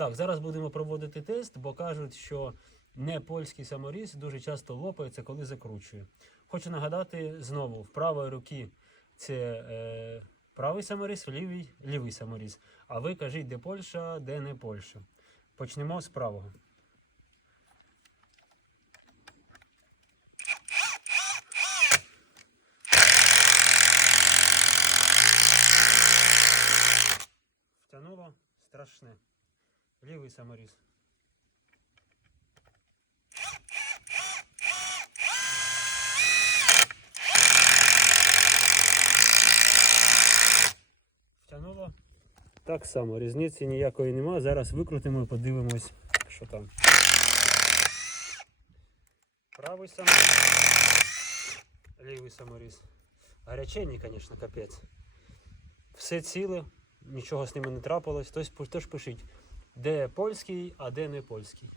Так, зараз будемо проводити тест, бо кажуть, що не польський саморіз дуже часто лопається, коли закручує. Хочу нагадати знову: в правої руки це е, правий саморіз, в лівій лівий саморіз. А ви кажіть, де Польща, де не Польща. Почнемо з правого. Втянуло страшне. Лівий саморіз. Втянуло. Так само, різниці ніякої нема. Зараз викрутимо і подивимось, що там. Правий саморіз. Лівий саморіз. Гаряченні, звісно, капець. Все ціле, нічого з ними не трапилось. Тож, тож пишіть, де польський, а де не польський.